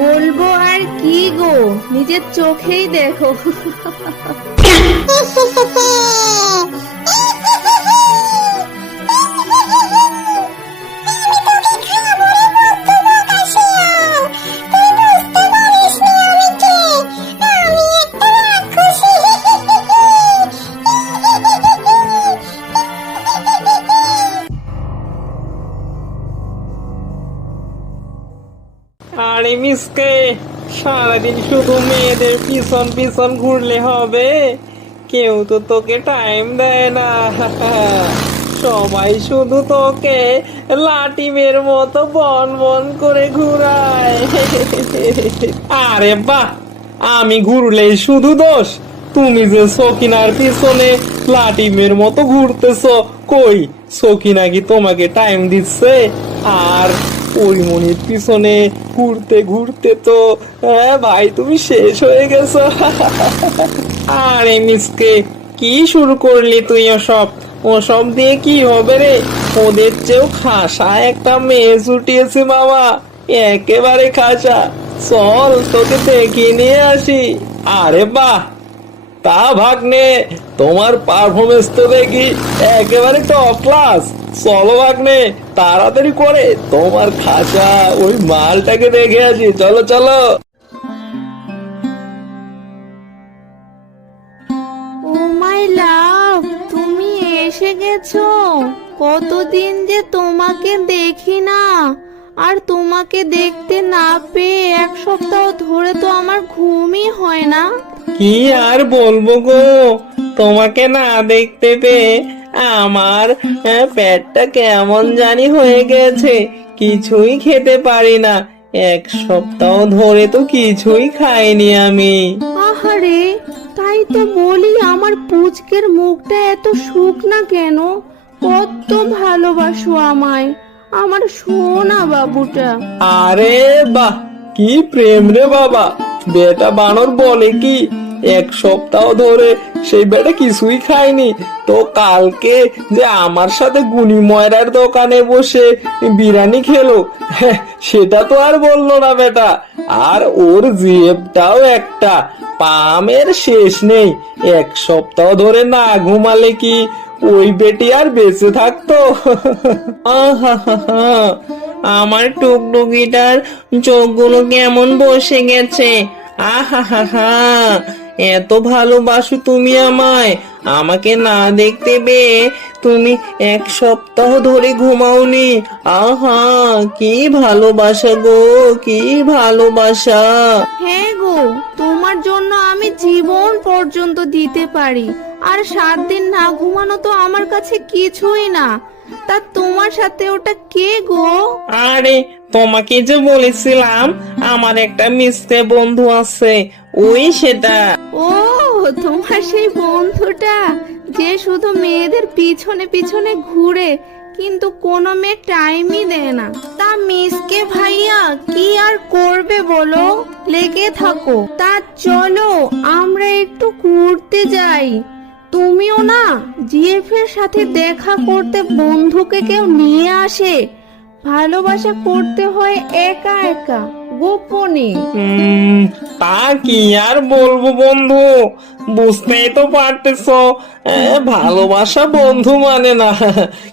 বলবো আর কি গো, নিজের চোখেই দেখো। আরে মিসকে, সারাদিন শুধু মেয়েদের পিছন পিছন ঘুরলে হবে? কেউ তো তোকে টাইম দেয় না। সবাই শুধু তোকে লাটিমের মতো বন বন করে ঘুরায়। আরে বাহ, আমি ঘুরলেই শুধু দোষ? তুমি যে সকিনার পিছনে লাটিমের মতো ঘুরতেছো, কই সকিনা কি তোমাকে টাইম দিচ্ছে? আর ওই মনির পিছনে ঘুরতে ঘুরতে তো ভাই তুমি শেষ হয়ে গেছো। আরে মিসকে, কি শুরু করলি তুই? ওসব ওসব দিয়ে কি হবে রে? ওদের চেয়েও খাসা একটা মেয়ে জুটিয়েছে বাবা, একেবারে খাসা। চল তোকে দেখে নিয়ে আসি। আরে বাহ, তা ভাগ্নে, তোমার পারফরমেন্স তো দেখি একেবারে টপ ক্লাস। চলো ভাগ্নে, তাড়াতাড়ি করে তোমার খাসা ওই মালটাকে দেখে আসি। চলো চলো। ও মাই লাভ, তুমি এসে গেছো। কতদিন যে তোমাকে দেখি না। আর তোমাকে দেখতে না পেয়ে এক সপ্তাহ ধরে তো আমার ঘুমই হয় না। কি আর বলবো গো, তোমাকে না দেখতে পেয়ে আমার পেটটা কেমন জানি হয়ে গেছে। কিছুই খেতে পারি না। এক সপ্তাহ ধরে তো কিছুই খাইনি আমি। আহারে, তাই তো বলি আমার পুচকের মুখটা এত শুকনা কেন? কত ভালোবাসো আমায়, আমার সোনা বাবুটা। আরে বাহ, কি প্রেম রে বাবা! বেটা বানর বলে কি, এক সপ্তাহ ধরে সেই বেটা কিছুই খায়নি। তো কালকে যে আমার সাথে গুনি ময়রার দোকানে বসে বিরিয়ানি খেলো, সেটা তো আর বললো না বেটা। আর ওর জিভটাও একটা পামের শেষ নেই। এক সপ্তাহ ধরে না ঘুমালে কি ওই বেটি আর বেঁচে থাকতো? আহা, আমার টুকটুকিটার চোখগুলো কেমন বসে গেছে। আহা হা হা, এত ভালোবাসো তুমি আমায়। আমাকে না দেখতে পেয়ে তুমি এক সপ্তাহ ধরে ঘুমাওনি। আহা, কি ভালোবাসা গো, কি ভালোবাসা! হ্যাঁ গো, তোমার জন্য আমি জীবন পর্যন্ত দিতে পারি। আর 7 দিন না ঘুমানো তো আমার কাছে কিছুই না। তা তোমার সাথে ওটা কে গো? আরে, তোমাকে যে বলেছিলাম আমার একটা মিষ্টি বন্ধু আছে, ওই সেটা। ও, তোমার সেই বন্ধুটা যে শুধু মেয়েদের পিছনে পিছনে ঘুরে, কিন্তু কোনো মেয়ে টাইমই দেয় না। তা মিসকে ভাইয়া কি আর করবে বলো, লেগে থাকো। তা চলো আমরা একটু ঘুরতে যাই। তুমিও না জিএফ এর সাথে দেখা করতে বন্ধুকে কেউ নিয়ে আসে। ভালোবাসা করতে হয় একা একা, গোপনে। তা কি আর বলবো বন্ধু, বুঝতেই তো পারতেছ, ভালোবাসা বন্ধু মানে না।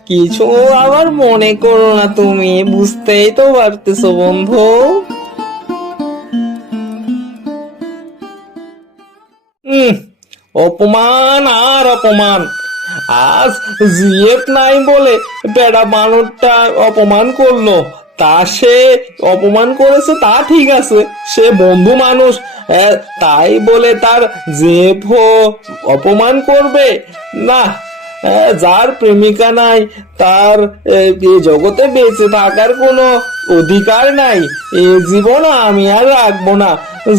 কিছু আবার মনে করো না, তুমি বুঝতেই তো পারতেছো বন্ধু। উম অপমান আর অপমান। আজ জিএফ নাই বলে বেড়া বানরটা অপমান করলো। তা সে অপমান করেছে তা ঠিক আছে, সে বন্ধু মানুষ, তাই বলে তার জিএফ অপমান করবে না? যার প্রেমিকা নাই তার এ জগতে বেঁচে থাকার কোনো অধিকার নাই। এ জীবন আমি আর রাখবো না।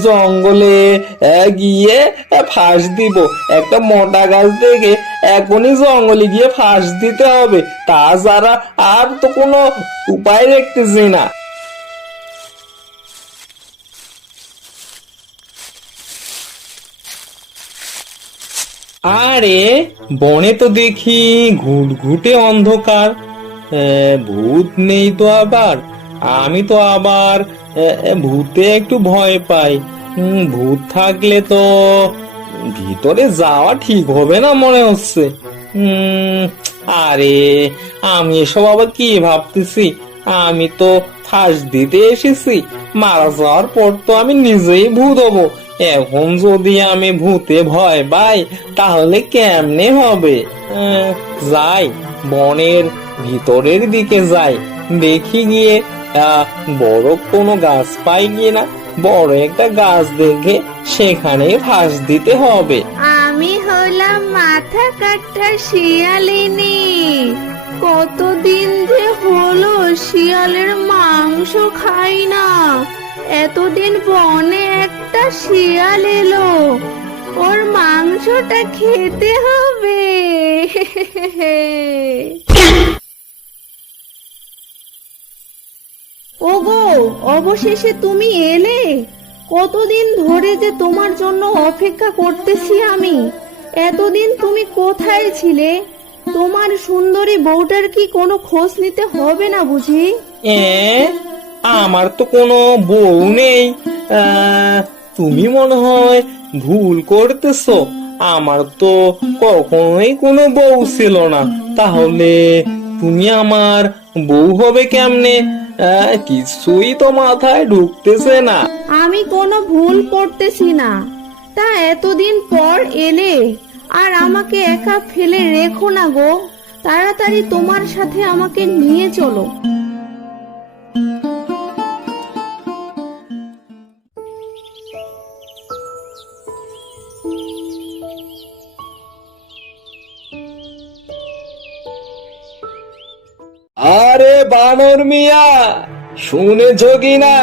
জঙ্গলে গিয়ে ফাঁস দিব। একটা মোটা গাছ দেখে এখনই জঙ্গলে গিয়ে ফাঁস দিতে হবে। তাছাড়া আর তো কোনো উপায় দেখতেছি না। আরে, বনে তো দেখি ঘুটঘুটে অন্ধকার। ভূত নেই তো আবার? আমি তো আবার ভূতে একটু ভয় পাই। ভূত থাকলে তো ভিতরে যাওয়া ঠিক হবে না মনে হচ্ছে। আরে আমি এসব আবার কি ভাবতেছি, আমি তো ফাঁস দিতে এসেছি, মারা যাওয়ার পর তো আমি নিজেই ভূত হবো। এখন যদি আমি ভূতে ভয় পাই তাহলে কেমনে হবে? যাই, বনের ভিতরের দিকে যাই, দেখি গিয়ে বড় কোনো গাছ পাই কিনা। বড় একটা গাছ দেখে সেখানে ফাঁস দিতে হবে। আমি হলাম মাথা কাটা শিয়ালিনী। কতদিন যে হলো শিয়ালের মাংস খাই না। এতদিন বনে একটা শিয়াল এলো, ওর মাংসটা খেতে হবে। ওগো, অবশেষে তুমি এলে। কতদিন ধরে যে তোমার জন্য অপেক্ষা করতেছি আমি। এতদিন তুমি কোথায় ছিলে? তোমার সুন্দরী বউটার কি কোনো খোঁজ নিতে হবে না বুঝি? আমার তো কোনো বউ নেই। তুমি মনে হয় ভুল করতেছো, আমার তো কখনোই কোনো বউ ছিল না। তাহলে তুমি আমার বউ হবে কেমনে? কিছুই তো মাথায় ঢুকতেছে না। আমি কোনো ভুল করতেছি না। তা এতদিন পর এলে, আর আমাকে একা ফেলে রেখো না গো। তাড়াতাড়ি তোমার সাথে আমাকে নিয়ে চলো। আরে বানর মিয়া, শুনেছ কিনা?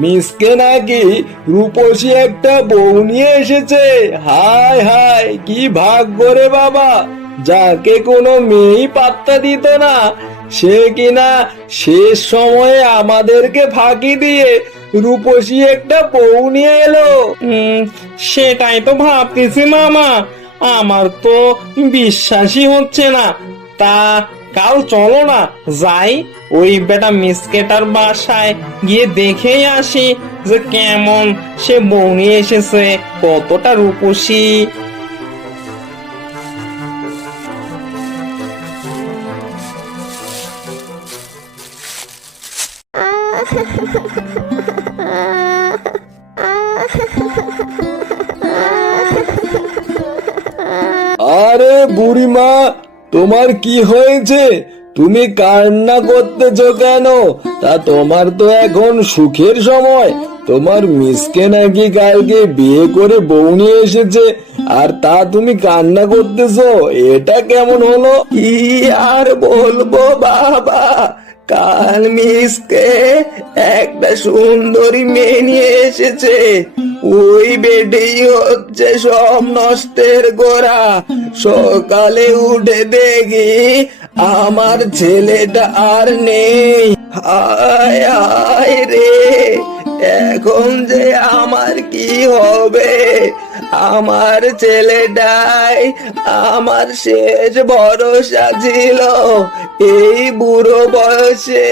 মিসকে নাকি রূপসী একটা বউ নিয়ে এসেছে। হায় হায়, কি ভাগ্য রে বাবা, যাকে কোনো মেয়েই পাত্তা দিত না, সে কিনা শেষ সময়ে আমাদেরকে ফাঁকি দিয়ে রূপসী একটা বউ নিয়ে এলো। সেটাই তো ভাবতেছি মামা, আমার তো বিশ্বাসই হচ্ছে না। তা কাল চলো না যাই, ওই বেটা মিসকেটার বাসায় গিয়ে দেখেই আসি যে কেমন সে বউ নিয়ে এসেছে, কতটা রূপসী। আরে বুড়িমা, তোমার কি হয়েছে? তুমি কান্না করতেছো কেন? তা তোমার তো এখন সুখের সময়। তোমার মিসকে নাকি কালকে বিয়ে করে বউ নিয়ে এসেছে, আর তা তুমি কান্না করতেছো? এটা কেমন হলো? কি আর বলবো বাবা, কাল মিসকে একটা সুন্দরী মেয়ে নিয়ে এসেছে। ওই বেডেই হচ্ছে সব নষ্টের গোড়া। সকালে উঠে দেখি আমার ছেলেটা আর নেই। হায় হায় রে, এখন যে আমার কি হবে? আমার ছেলেটাই আমার শেষ ভরসা ছিল। এই বুড়ো বয়সে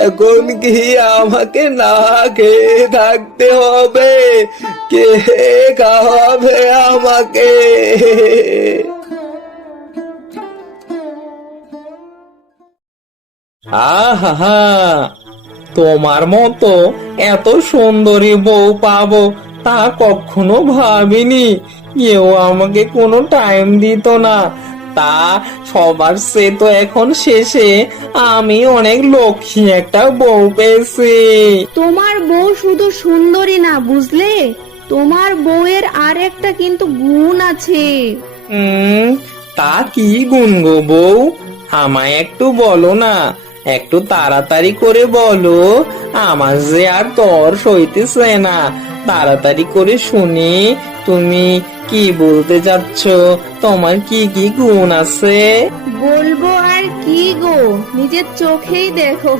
এখন কি আমাকে না খেয়ে থাকতে হবে? কে খাওয়াবে আমাকে? আহা, তোমার মতো এত সুন্দরী বউ পাবো তা কখনো ভাবিনি। কেউ আমাকে কোনো টাইম দিত না। তা সবার সে তো এখন শেষে আমি অনেক লক্ষ্মী একটা বউ পেয়েছি। তোমার বউ শুধু সুন্দরী না বুঝলে, তোমার বউয়ের আর একটা কিন্তু গুণ আছে। তা কি গুণ গো বউ? আমায় একটু বলো না, একটু তাড়াতাড়ি করে বলো, আমার যে আর তর সইতেছে না। তাড়াতাড়ি করে শুনি, তুমি কি বলতে যাচ্ছ? তোমার কি কি গুণ আছে? বলবো আর কি গো, নিজের চোখেই দেখো।